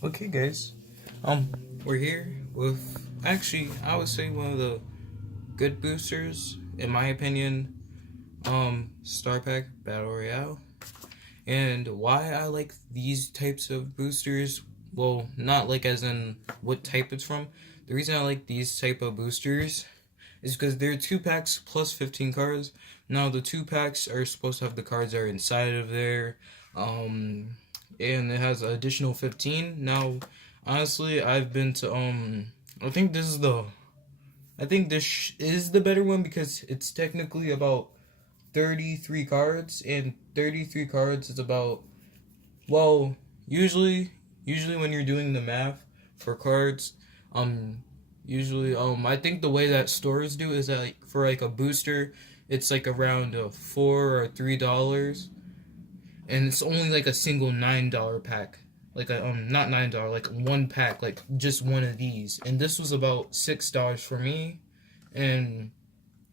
Okay, guys. We're here with actually, I would say one of the good boosters, in my opinion. Star Pack Battle Royale, and why I like these types of boosters. Well, not like as in what type it's from. The reason I like these type of boosters is because they're 2 packs plus 15 cards. Now the 2 packs are supposed to have the cards that are inside of there. Um, and it has an additional 15. Now, honestly, I've been to I think this is the I think this is the better one because it's technically about 33 cards, and 33 cards is about, well, usually when you're doing the math for cards, um usually I think the way that stores do is that, like, for like a booster, it's like around $4 or $3, and it's only like a single $9 pack, like a not $9, like one pack, like just one of these, and this was about $6 for me. And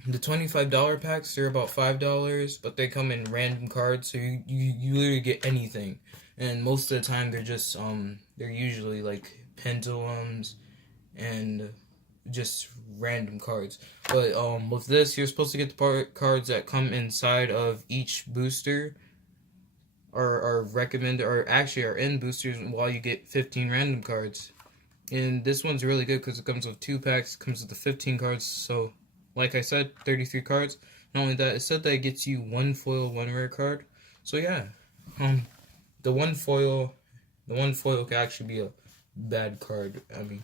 the $25 packs, they're about $5, but they come in random cards, so you literally get anything. And most of the time they're usually like pendulums and just random cards. But with this, you're supposed to get the cards that come inside of each booster, or are recommended, or actually are in boosters, while you get 15 random cards. And this one's really good because it comes with 2 packs, comes with the 15 cards. So, like I said, 33 cards. Not only that, it said that it gets you one foil, one rare card. So yeah, um, the one foil, can actually be a bad card. I mean,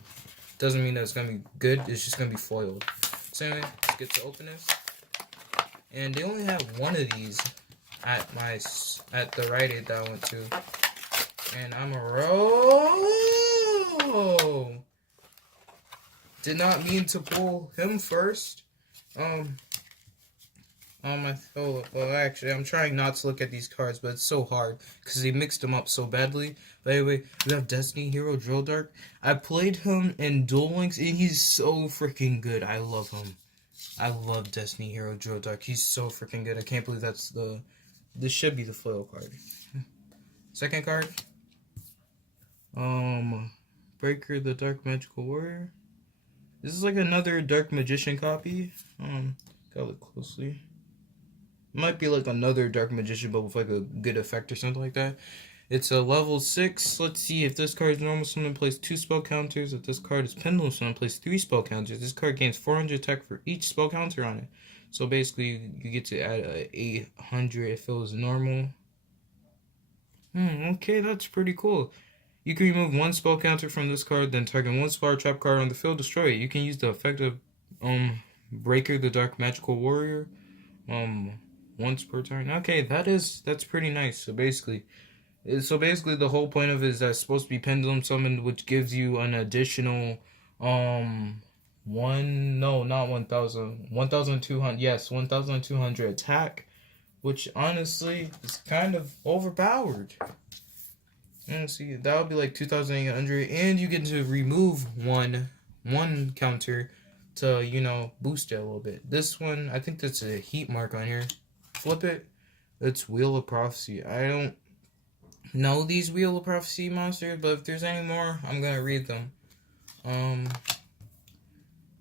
doesn't mean that it's gonna be good. It's just gonna be foiled. So anyway, let's get to open this. And they only have one of these at the Rite Aid that I went to, and I'm a did not mean to pull him first. Well, actually, I'm trying not to look at these cards, but it's so hard because they mixed them up so badly. But anyway, we have Destiny Hero Drill Dark. I played him in Duel Links, and he's so freaking good. I love him. I love Destiny Hero Drill Dark. He's so freaking good. I can't believe this should be the foil card. Second card. Breaker the Dark Magical Warrior. This is like another Dark Magician copy. Gotta look closely. It might be like another Dark Magician, but with like a good effect or something like that. It's a level 6. Let's see, if this card is normal summon, plays 2 spell counters. If this card is pendulum summon, plays 3 spell counters. This card gains 400 attack for each spell counter on it. So basically, you get to add 800 if it was normal. Okay, that's pretty cool. You can remove 1 spell counter from this card, then target 1 spell or trap card on the field, destroy it. You can use the effect of Breaker the Dark Magical Warrior once per turn. Okay, that's pretty nice. So basically the whole point of it is that it's supposed to be pendulum summoned, which gives you an additional 1,200 attack, which honestly is kind of overpowered. Let's see, that would be like 2,800, and you get to remove one counter to, boost it a little bit. This one, I think that's a heat mark on here. Flip it, it's Wheel of Prophecy. I don't know these Wheel of Prophecy monsters, but if there's any more, I'm gonna read them.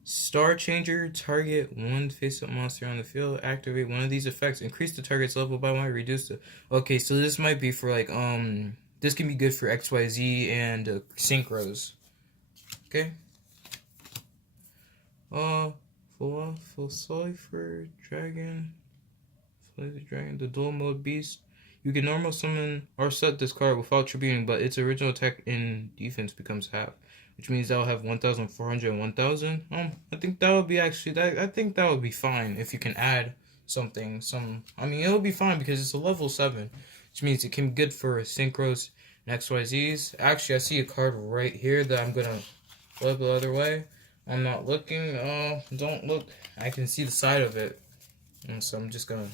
Star Changer, target 1 face-up monster on the field. Activate one of these effects. Increase the target's level by 1, reduce the... Okay, so this might be for like, this can be good for XYZ and Synchros. Okay. Full Cipher Dragon. The dual mode beast. You can normal summon or set this card without tributing, but its original attack and defense becomes half, which means that'll have 1,400 and 1,000. I think that would be actually I think that would be fine if you can add something. I mean, it'll be fine because it's a level 7, which means it can be good for Synchros and XYZs. Actually, I see a card right here that I'm gonna flip the other way. I'm not looking. Don't look. I can see the side of it, and so I'm just gonna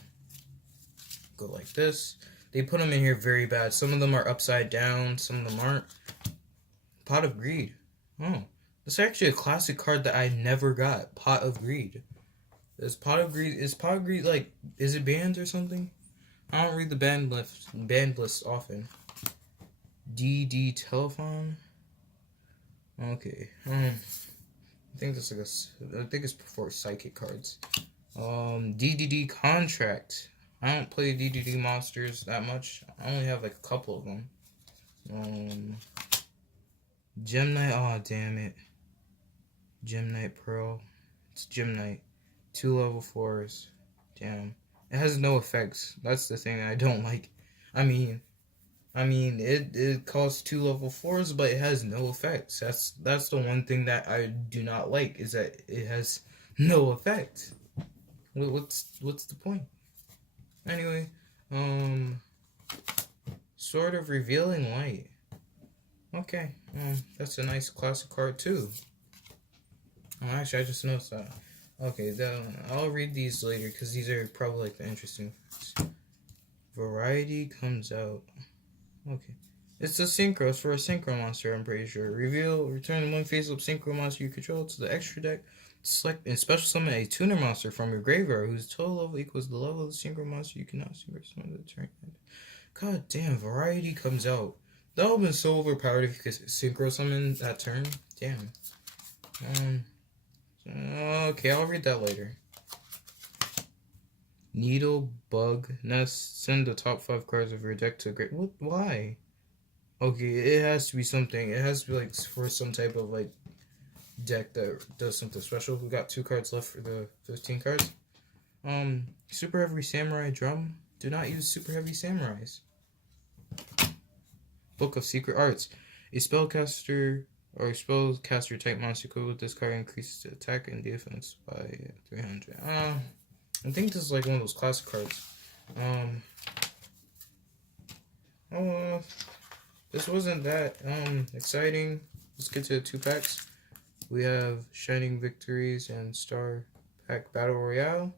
go like this. They put them in here very bad. Some of them are upside down. Some of them aren't. Pot of Greed. Oh, it's actually a classic card that I never got. Pot of Greed. Is Pot of Greed like? Is it banned or something? I don't read the banned list often. DD Telephone. Okay. I think this is I think it's before psychic cards. DDD contract. I don't play DDD monsters that much. I only have like a couple of them. Gem Knight. Oh damn it. Gem Knight Pearl. It's Gem Knight. 2 level 4s. Damn. It has no effects. That's the thing I don't like. I mean, it costs 2 level 4s, but it has no effects. That's the one thing that I do not like, is that it has no effect. What's the point? Anyway, Sword of Revealing Light. Okay, that's a nice classic card too. Oh, actually, I just noticed that. Okay, I'll read these later because these are probably like the interesting ones. Variety comes out. Okay. It's a synchro. It's for a synchro monster, I'm pretty sure. Return one face-up synchro monster you control to the extra deck. Select and special summon a tuner monster from your graveyard whose total level equals the level of the synchro monster you cannot synchro summon the turn. God damn, Variety comes out. That would have been so overpowered if you could synchro summon that turn. Damn. Okay, I'll read that later. Needle, Bug, Nest. Send the top 5 cards of your deck to great. What? Why? Okay, it has to be something. It has to be like for some type of like deck that does something special. We got 2 cards left for the 15 cards. Super Heavy Samurai Drum. Do not use Super Heavy Samurais. Book of Secret Arts. A spellcaster or spellcaster type monster equipped with this card increases the attack and defense by 300. I think this is like one of those classic cards. This wasn't that exciting. Let's get to the 2 packs. We have Shining Victories and Star Pack Battle Royale.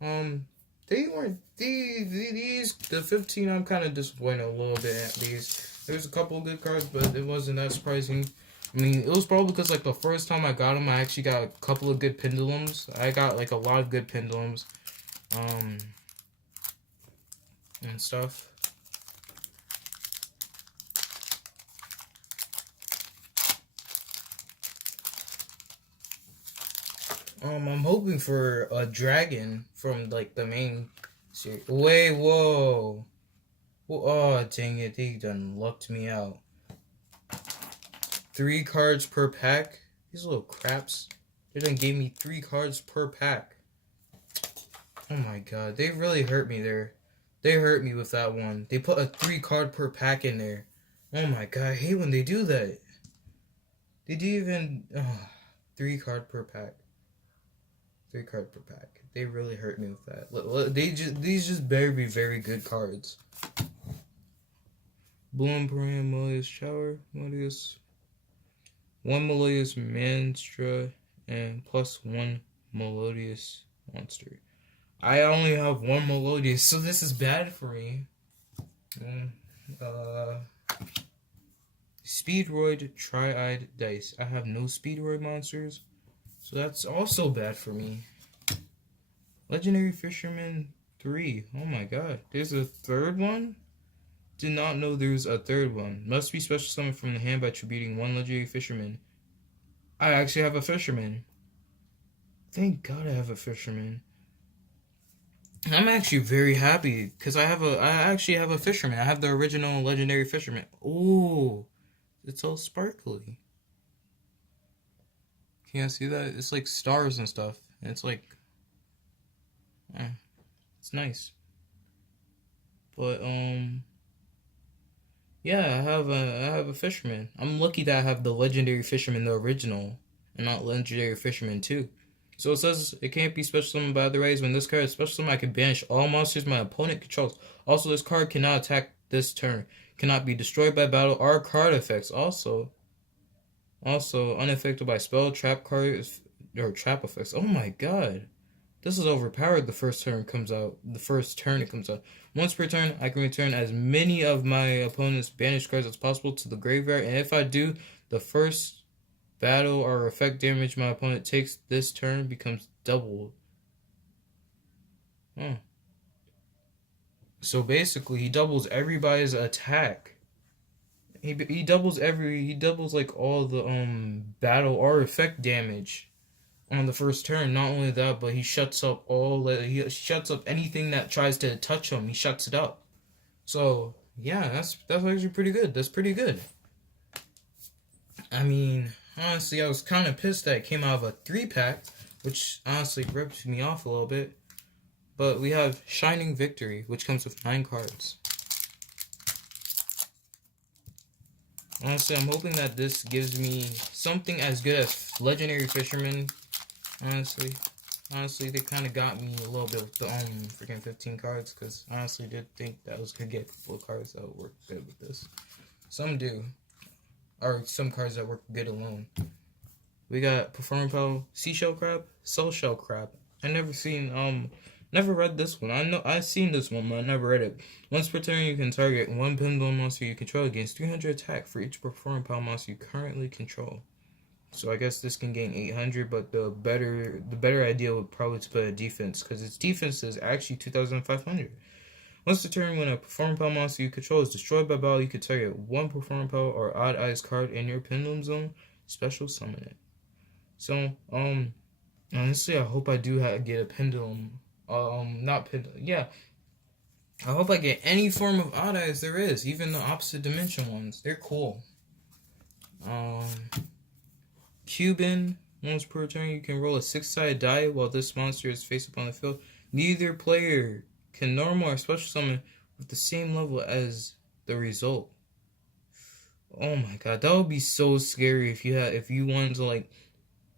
They weren't these the 15. I'm kind of disappointed a little bit at these. There's a couple of good cards, but it wasn't that surprising. I mean, it was probably because like the first time I got them, I actually got a couple of good pendulums. I got like a lot of good pendulums, and stuff. I'm hoping for a dragon from like the main series. Wait, whoa. Oh, dang it. They done lucked me out. 3 cards per pack? These little craps. They done gave me 3 cards per pack. Oh my god. They really hurt me there. They hurt me with that one. They put a 3 card per pack in there. Oh my god. I hate when they do that. They do even... 3 card per pack. 3 card per pack. They really hurt me with that. These just better be very good cards. Bloom Perennial Melodious Shower. Melodious. 1 Melodious Manstra and plus 1 Melodious Monster. I only have 1 Melodious, so this is bad for me. Speedroid Tri-Eyed Dice. I have no Speedroid monsters, so that's also bad for me. Legendary Fisherman 3. Oh my god. There's a 3rd one? Did not know there was a 3rd one. Must be special summoned from the hand by attributing 1 Legendary Fisherman. I actually have a Fisherman. Thank god I have a Fisherman. I'm actually very happy because I actually have a Fisherman. I have the original Legendary Fisherman. Ooh. It's all sparkly. Can you see that? It's like stars and stuff. And it's like... it's nice. But, yeah, I have a Fisherman. I'm lucky that I have the Legendary Fisherman, the original, and not Legendary Fisherman 2. So it says it can't be special summoned by other ways. When this card is special summoned, I can banish all monsters my opponent controls. Also, this card cannot attack this turn. Cannot be destroyed by battle or card effects. Also unaffected by spell, trap cards, or trap effects. Oh my god. This is overpowered the first turn it comes out. Once per turn, I can return as many of my opponent's banished cards as possible to the graveyard. And if I do, the first battle or effect damage my opponent takes this turn becomes doubled. So basically, he doubles everybody's attack. He doubles like all the battle or effect damage on the first turn. Not only that, but he shuts up anything that tries to touch him. He shuts it up. So yeah, that's actually pretty good. That's pretty good. I mean, honestly, I was kind of pissed that it came out of a 3-pack, which honestly ripped me off a little bit. But we have Shining Victory, which comes with 9 cards. Honestly, I'm hoping that this gives me something as good as Legendary Fisherman. Honestly, they kind of got me a little bit with the freaking 15 cards, because I honestly did think that I was gonna get a couple of cards that would work good with this. Some do, or some cards that work good alone. We got Performing Power, Seashell Crab, Soul Shell Crab. I never read this one. I've seen this one, but I never read it. Once per turn, you can target one pendulum monster you control against 300 attack for each Performing Power monster you currently control. So I guess this can gain 800, but the better idea would probably to put a defense, because its defense is actually 2,500. Once per turn, when a Performing Power monster you control is destroyed by battle, you can target one Performing Power or Odd Eyes card in your pendulum zone, special summon it. So, honestly, I hope I do get a pendulum. Not pendulum. Yeah, I hope I get any form of Odd Eyes there is, even the opposite dimension ones. They're cool. Cuban. Once per turn, you can roll a 6-sided die while this monster is face up on the field. Neither player can normal or special summon with the same level as the result. Oh my god, that would be so scary if you wanted to like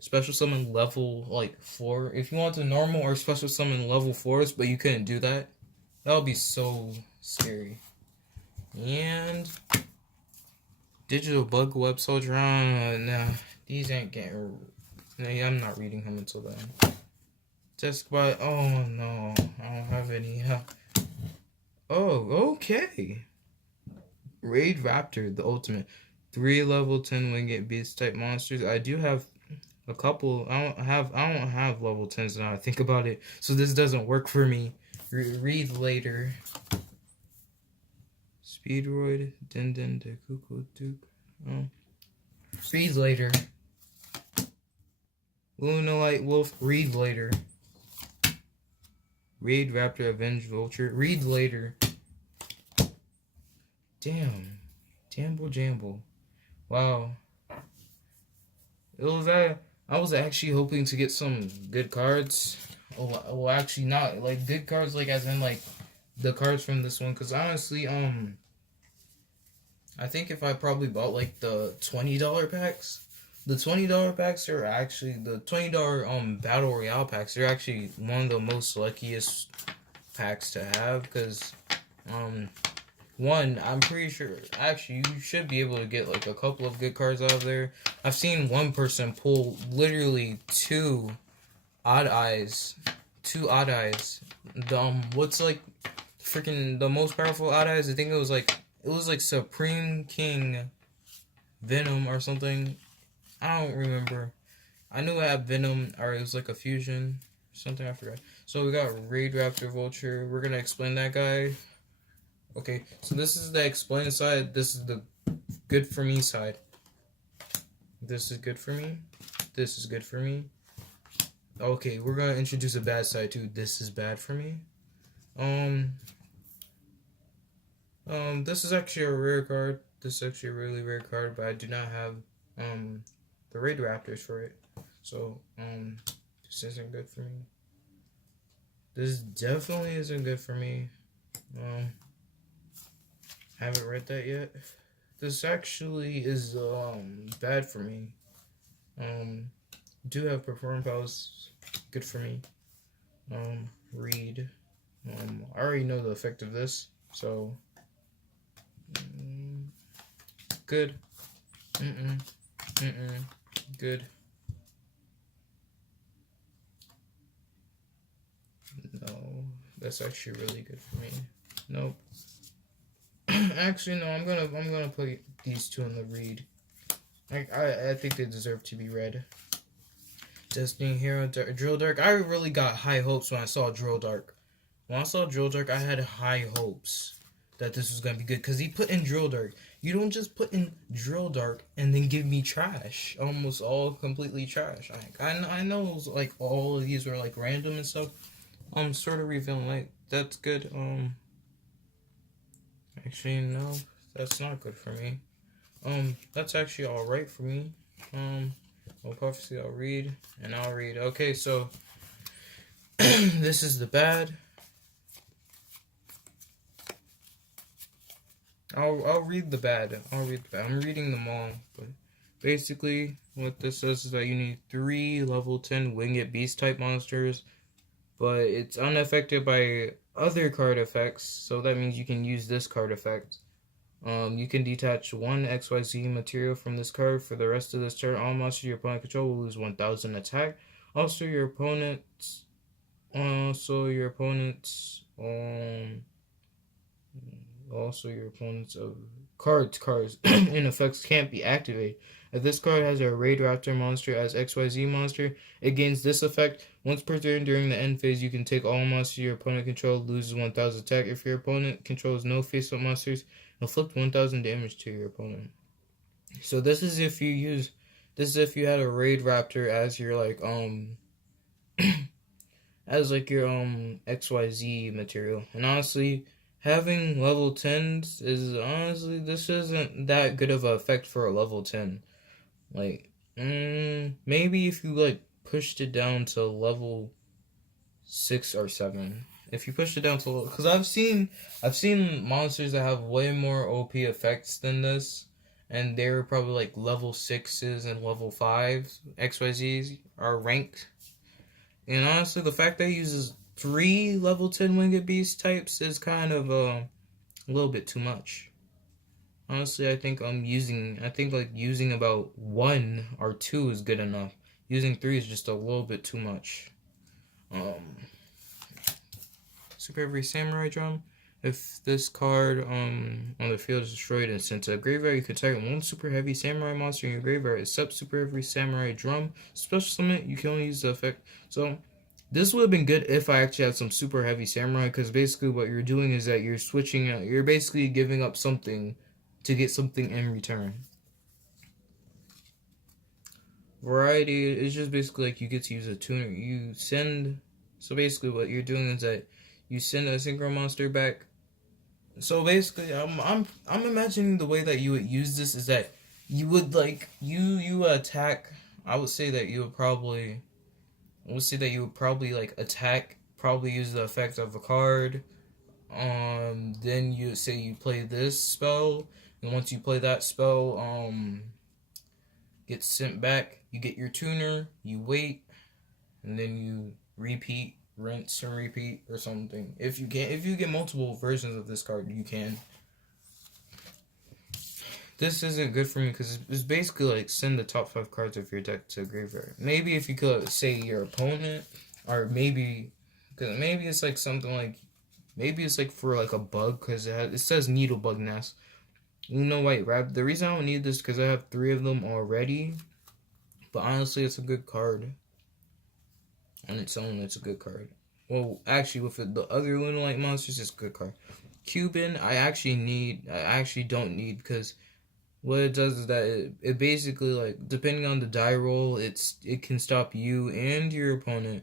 special summon level like 4. If you want to normal or special summon level 4s, but you couldn't do that, that would be so scary. And Digital Bug Web Soldier. Nah, these ain't getting. Nah, I'm not reading him until then. Just by. Oh no, I don't have any. Oh, okay. Raid Raptor, the ultimate. 3 level 10 winged beast type monsters. I do have a couple. I don't have level 10s now I think about it, so this doesn't work for me. Read later. Speedroid, Dindin, Dekuko, Duke. Read later. Lunalite Wolf, read later. Raid Raptor, Avenge Vulture, read later. Damn. Jamble. Wow. I was actually hoping to get some good cards. Well, actually not like good cards, like as in like the cards from this one. Cause honestly, I think if I probably bought like the $20 packs, the $20 packs are actually the $20 battle royale packs. They're actually one of the most luckiest packs to have, because one, I'm pretty sure actually you should be able to get like a couple of good cards out of there. I've seen one person pull literally 2 odd eyes. What's like freaking the most powerful odd eyes? I think it was like Supreme King Venom or something. I don't remember. I knew I had Venom, or it was like a fusion, something I forgot. So we got Raid Raptor Vulture. We're gonna explain that guy. Okay, so this is the explain side. This is the good for me side. This is good for me. This is good for me. Okay, we're gonna introduce a bad side too. This is bad for me. This is actually a rare card. This is actually a really rare card, but I do not have the Raid Raptors for it. So this isn't good for me. This definitely isn't good for me. Haven't read that yet. This actually is bad for me. Do have perform powers, good for me. Read. I already know the effect of this, so good. Good. No, that's actually really good for me. Nope. Actually, no. I'm gonna put these two in the read. I think they deserve to be read. Destiny Hero Drill Dark. I really got high hopes when I saw Drill Dark. When I saw Drill Dark, I had high hopes that this was gonna be good, because he put in Drill Dark. You don't just put in drill dark and then give me trash, almost all completely trash. I know like all of these were like random and stuff. Sort of revealing like that's good. Actually no, that's not good for me. That's actually all right for me. Well, prophecy I'll read and I'll read. Okay, so this is the bad. I'll read the bad. I'll read the bad. I'm reading them all, but basically what this says is that you need 3 level 10 winged beast type monsters, but it's unaffected by other card effects, so that means you can use this card effect. You can detach 1 XYZ material from this card for the rest of this turn. All monsters your opponent control will lose 1000 attack. Also your opponent's also your opponent's cards and effects can't be activated. If this card has a Raid Raptor monster as XYZ monster, it gains this effect. Once per turn during the end phase, you can take all monsters your opponent controls, loses 1000 attack. If your opponent controls no face-up monsters, inflict 1000 damage to your opponent. So this is if you had a Raid Raptor as your like as like your XYZ material. And honestly, having level 10s is honestly, this isn't that good of an effect for a level 10. Like, maybe if you like pushed it down to level 6 or 7. If you pushed it down to, because I've seen monsters that have way more OP effects than this, and they're probably like level 6s and level 5s. XYZs are ranked. And honestly, the fact that he uses 3 level 10 winged beast types is kind of a little bit too much. Honestly, I think using about 1 or 2 is good enough. Using 3 is just a little bit too much. Super Heavy Samurai Drum. If this card on the field is destroyed and sent to a graveyard, you can target 1 Super Heavy Samurai monster in your graveyard except Super Heavy Samurai Drum. Special summon, you can only use the effect. So this would have been good if I actually had some Super Heavy Samurai, because basically what you're doing is that you're switching out, you're basically giving up something to get something in return. Variety is just basically like you get to use a tuner. So basically what you're doing is that you send a synchro monster back. So basically, I'm imagining the way that you would use this is that you would like you attack. I would say that you would probably like attack, probably use the effect of a card. Then you say you play this spell, and once you play that spell, gets sent back. You get your tuner. You wait, and then you repeat, rinse and repeat or something. If you get multiple versions of this card, you can. This isn't good for me because it's basically like send the top 5 cards of your deck to a graveyard. Maybe if you could say your opponent, or maybe because maybe it's like something like, maybe it's like for like a bug, because it says needle bug nest. You know, White Rabbit. The reason I don't need this because I have 3 of them already. But honestly, it's a good card. On its own, it's a good card. Well, actually, with the other Lunalight monsters, it's a good card. Cuban, I actually don't need, because what it does is that it basically, like, depending on the die roll, it can stop you and your opponent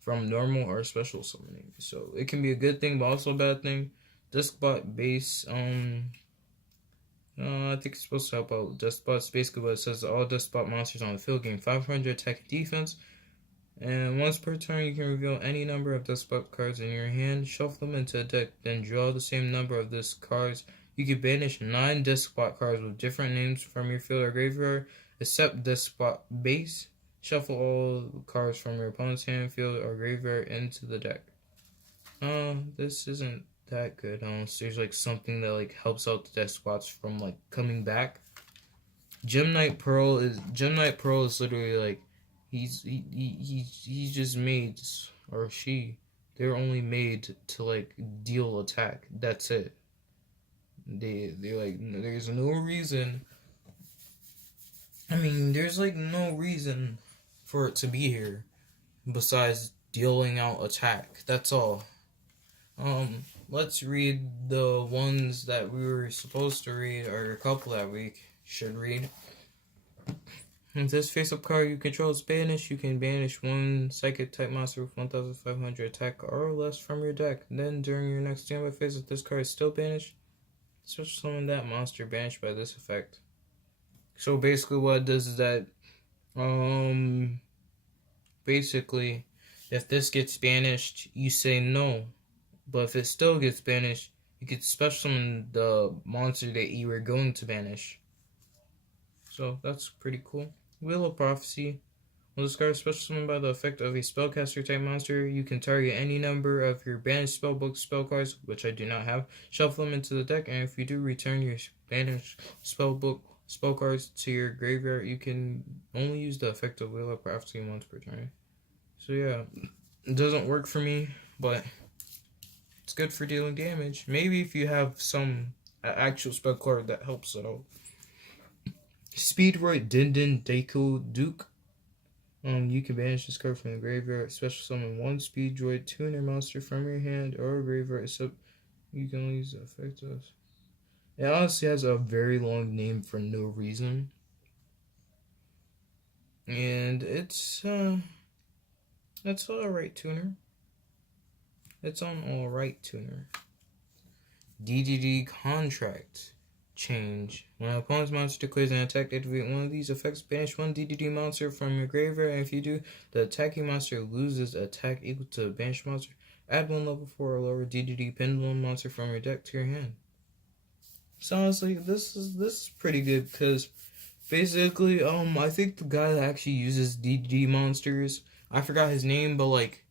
from normal or special summoning. So it can be a good thing, but also a bad thing. Deskbot base, I think it's supposed to help out Deskbots. Basically what it says, all Deskbot monsters on the field gain 500 attack and defense. And once per turn, you can reveal any number of Deskbot cards in your hand, shuffle them into a deck, then draw the same number of these cards. You can banish 9 Deskbot cards with different names from your field or graveyard, except Deskbot base. Shuffle all cards from your opponent's hand, field, or graveyard into the deck. This isn't that good. There's like something that like helps out the Despots from like coming back. Gem Knight Pearl is literally like he's just made, or she, they're only made to like deal attack. That's it. They're like, there's no reason. I mean, there's like no reason for it to be here besides dealing out attack. That's all. let's read the ones that we were supposed to read, or a couple that we should read. In this face-up card, you control Spanish. You can banish one psychic type monster with 1,500 attack or less from your deck. Then, during your next standby phase, if this card is still banished, special summon that monster banished by this effect. So basically, what it does is that, basically, if this gets banished, you say no. But if it still gets banished, you can special summon the monster that you were going to banish. So that's pretty cool. Wheel of Prophecy. When this card is special summoned by the effect of a spellcaster type monster, you can target any number of your banished spellbook spell cards, which I do not have, shuffle them into the deck, and if you do, return your banished spellbook spell cards to your graveyard. You can only use the effect of Wheel of Prophecy once per turn. So yeah, it doesn't work for me, but it's good for dealing damage. Maybe if you have some actual spell card that helps it out. Speedroid Dindin Deku Duke. You can banish this card from the graveyard. Special summon one speed droid, tuner monster from your hand or graveyard, except you can only use the effect of. It honestly has a very long name for no reason. And it's alright tuner. It's on alright tuner. DDD Contract. Change. When an opponent's monster declares an attack, activate one of these effects. Banish one DDD monster from your graveyard, and if you do, the attacking monster loses attack equal to a banished monster. Add one level 4 or lower DDD pendulum monster from your deck to your hand. So honestly, this is pretty good because basically, I think the guy that actually uses DDD monsters, I forgot his name, but like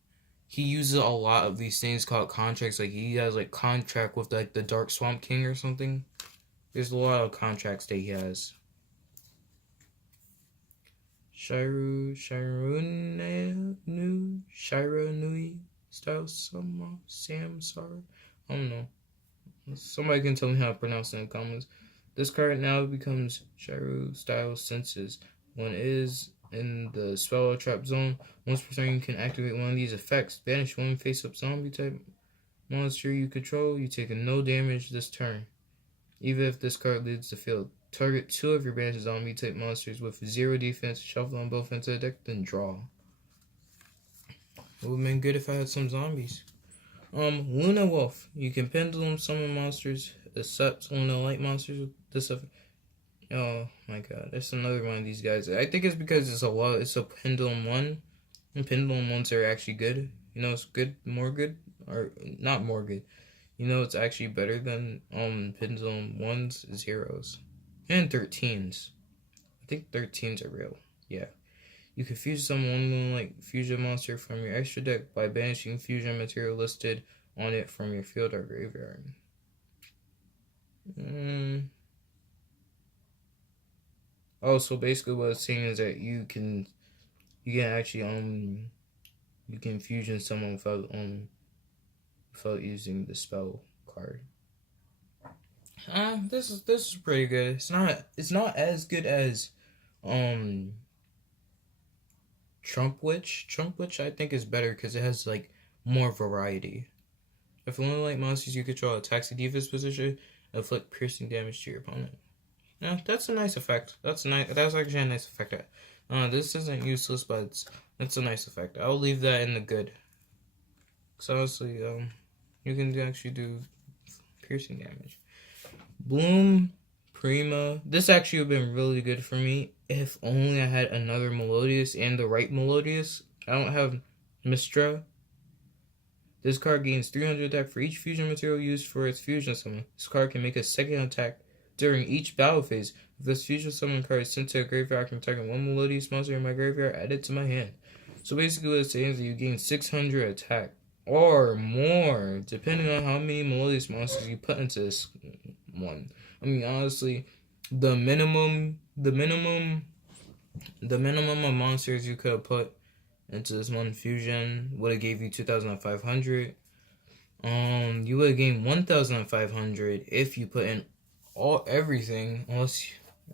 he uses a lot of these things called contracts. Like he has like contract with like the Dark Swamp King or something. There's a lot of contracts that he has. Shiro Nui style Samsara. I don't know. Somebody can tell me how to pronounce it in the comments. This card now becomes Shiro style senses. When it is in the spell trap zone, once per turn you can activate one of these effects. Banish one face-up zombie type monster you control. You take no damage this turn. Even if this card leaves the field, target 2 of your banished zombie type monsters with 0 defense, shuffle them both into the deck, then draw. It would have been good if I had some zombies. Luna Wolf. You can pendulum summon monsters, except Luna Light monsters with this effect. Oh my god, there's another one of these guys. I think it's because it's a pendulum 1, and pendulum 1s are actually good. You know, it's good, more good, or not more good. You know, it's actually better than pendulum 1s, 0s, and 13s. I think 13s are real. Yeah. You can fuse some one Moonlight fusion monster from your extra deck by banishing fusion material listed on it from your field or graveyard. Oh, so basically what it's saying is that you can actually you can fusion someone without using the spell card. This is pretty good. It's not as good as Trump Witch. Trump Witch I think is better because it has like more variety. If one of the light monsters you control attacks a defense position, inflict piercing damage to your opponent. Yeah, that's a nice effect. That's actually a nice effect. This isn't useless, but it's a nice effect. I'll leave that in the good. So honestly, you can actually do piercing damage. Bloom Prima. This actually would have been really good for me if only I had another Melodious and the right Melodious. I don't have Mistra. This card gains 300 attack for each fusion material used for its fusion summon. This card can make a second attack during each battle phase. If this fusion summon card is sent to a graveyard, I can target one Melodious monster in my graveyard, add it to my hand. So basically what it's saying is that you gain 600 attack or more, depending on how many Melodious monsters you put into this one. I mean, honestly, the minimum of monsters you could have put into this one fusion would have gave you 2,500. You would have gained 1,500 if you put in everything,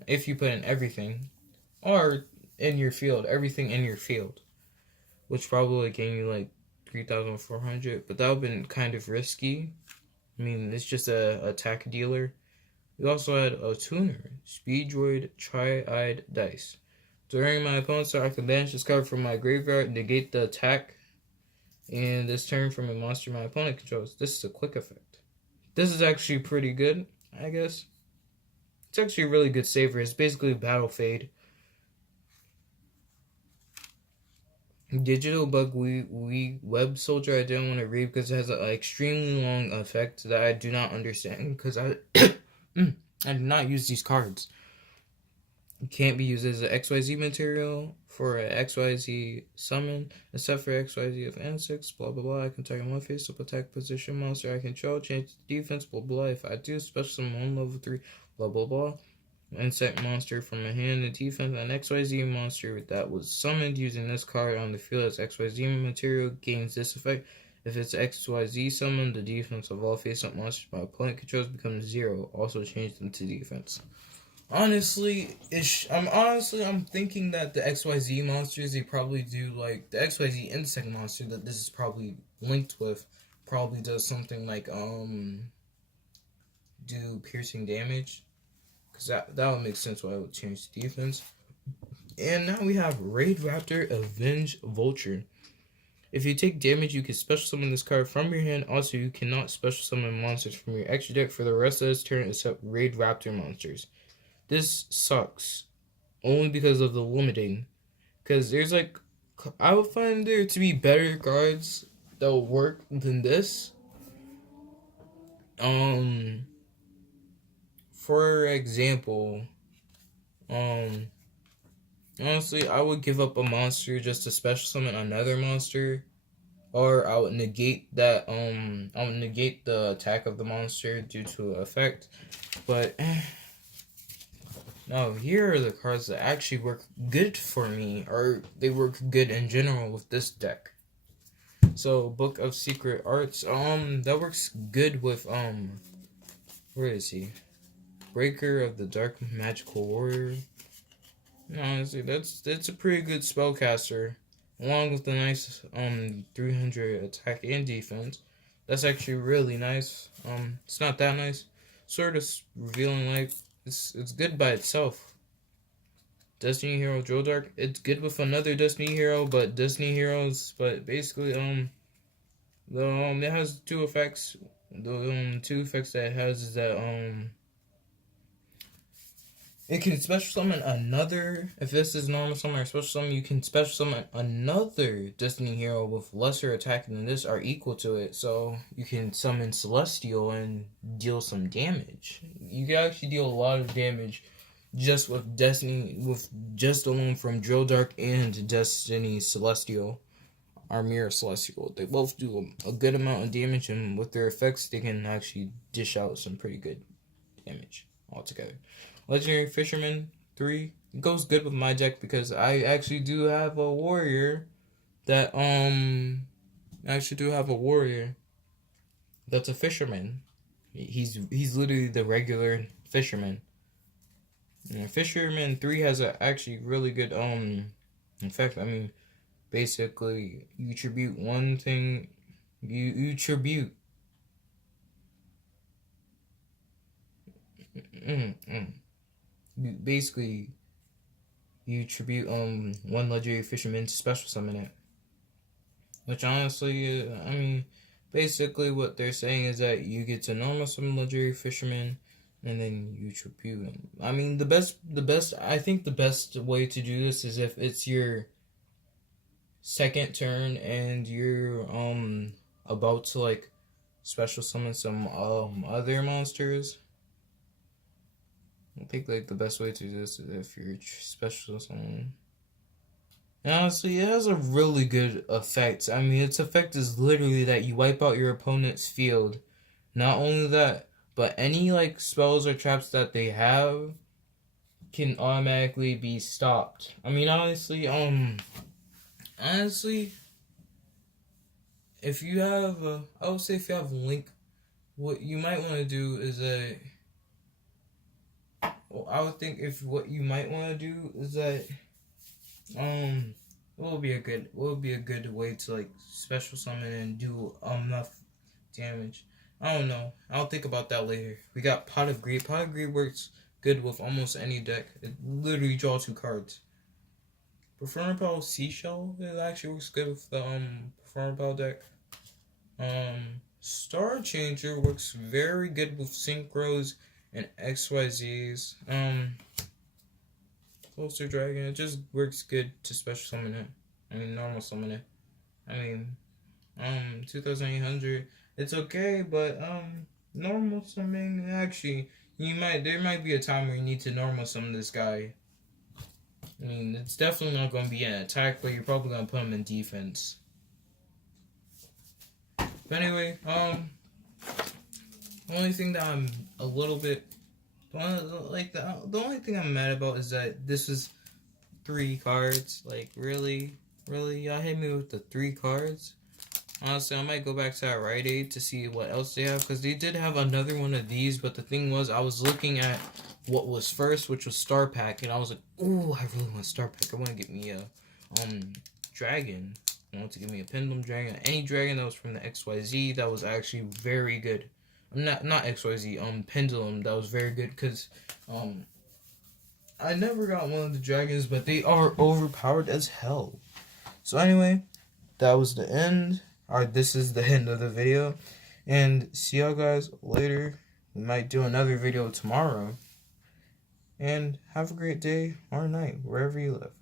if you put in everything, or in your field, everything in your field, which probably gained you like 3,400. But that would have been kind of risky. I mean, it's just a attack dealer. We also had a tuner, Speed Droid Tri-Eyed Dice. During my opponent's turn, I can banish this card from my graveyard, negate the attack, and this turn from a monster my opponent controls. This is a quick effect. This is actually pretty good, I guess. It's actually a really good saver. It's basically Battle Fade. Digital Bug Web Soldier I didn't want to read because it has an extremely long effect that I do not understand because I do not use these cards. It can't be used as an XYZ material for an XYZ summon, except for XYZ of N6, blah blah blah. I can target one face up attack position monster I control, change the defense, blah blah. If I do, special summon 1 level 3, blah blah blah. Insect monster from a hand in defense. An XYZ monster that was summoned using this card on the field as XYZ material gains this effect. If it's XYZ summoned, the defense of all face-up monsters my opponent controls becomes 0. Also change them to defense. Honestly, I'm thinking that the XYZ monsters, they probably do, like, the XYZ insect monster that this is probably linked with probably does something like, do piercing damage. Because that would make sense why I would change the defense. And now we have Raid Raptor Avenge Vulture. If you take damage, you can special summon this card from your hand. Also, you cannot special summon monsters from your extra deck for the rest of this turn except Raid Raptor monsters. This sucks. Only because of the limiting. Because there's like... I would find there to be better cards that will work than this. For example... honestly, I would give up a monster just to special summon another monster. Or I would negate that, I would negate the attack of the monster due to effect. But... no, here are the cards that actually work good for me, or they work good in general with this deck. So, Book of Secret Arts, that works good with, where is he? Breaker of the Dark Magical Warrior. Honestly, that's a pretty good spellcaster, along with the nice, 300 attack and defense. That's actually really nice. It's not that nice. Sort of Revealing Life. It's good by itself. Destiny Hero Drill Dark. It's good with another Destiny Hero, but Destiny Heroes. But basically, it has 2 effects. The 2 effects that it has is that it can special summon another. If this is normal summon or special summon, you can special summon another Destiny Hero with lesser attack than this are equal to it. So you can summon Celestial and deal some damage. You can actually deal a lot of damage just with Destiny, with just alone from Drill Dark and Destiny Celestial, or Mirror Celestial. They both do a good amount of damage, and with their effects, they can actually dish out some pretty good damage altogether. Legendary Fisherman 3 goes good with my deck because I actually do have a warrior that that's a fisherman. He's literally the regular fisherman. And Fisherman 3 has a actually really good effect. I mean, basically you tribute one thing, you tribute basically you tribute one legendary fisherman to special summon it. Which honestly, I mean, basically what they're saying is that you get to normal summon legendary fisherman and then you tribute him. I mean, I think the best way to do this is if it's your second turn and you're about to like special summon some other monsters. I think like the best way to do this is if you're special summon. And honestly, it has a really good effect. I mean, its effect is literally that you wipe out your opponent's field. Not only that, but any like spells or traps that they have can automatically be stopped. I mean, honestly, if you have, I would say if you have Link, what you might want to do is I would think if what you might want to do is that, what would be a good way to like special summon and do enough damage? I don't know. I'll think about that later. We got Pot of Greed. Pot of Greed works good with almost any deck. It literally draws 2 cards. Performapal Seashell. It actually works good with the Performapal deck. Star Changer works very good with Synchros and XYZs. Closer Dragon. It just works good to special summon it. I mean, normal summon it. I mean, 2,800. It's okay, but normal summon actually there might be a time where you need to normal summon this guy. I mean, it's definitely not going to be an attack, but you're probably going to put him in defense. But anyway, the only thing that I'm a little bit the only thing I'm mad about is that this is 3 cards. Like, really, y'all hit me with the 3 cards. Honestly, I might go back to that Rite Aid to see what else they have, because they did have another one of these, but the thing was, I was looking at what was first, which was Star Pack, and I was like, ooh, I really want Star Pack. I want to get me a dragon. I want to give me a Pendulum Dragon. Any dragon that was from the XYZ that was actually very good. Not XYZ, Pendulum, that was very good, because I never got one of the dragons, but they are overpowered as hell. So anyway, that was the end. This is the end of the video, and see y'all guys later. We might do another video tomorrow, and have a great day or night wherever you live.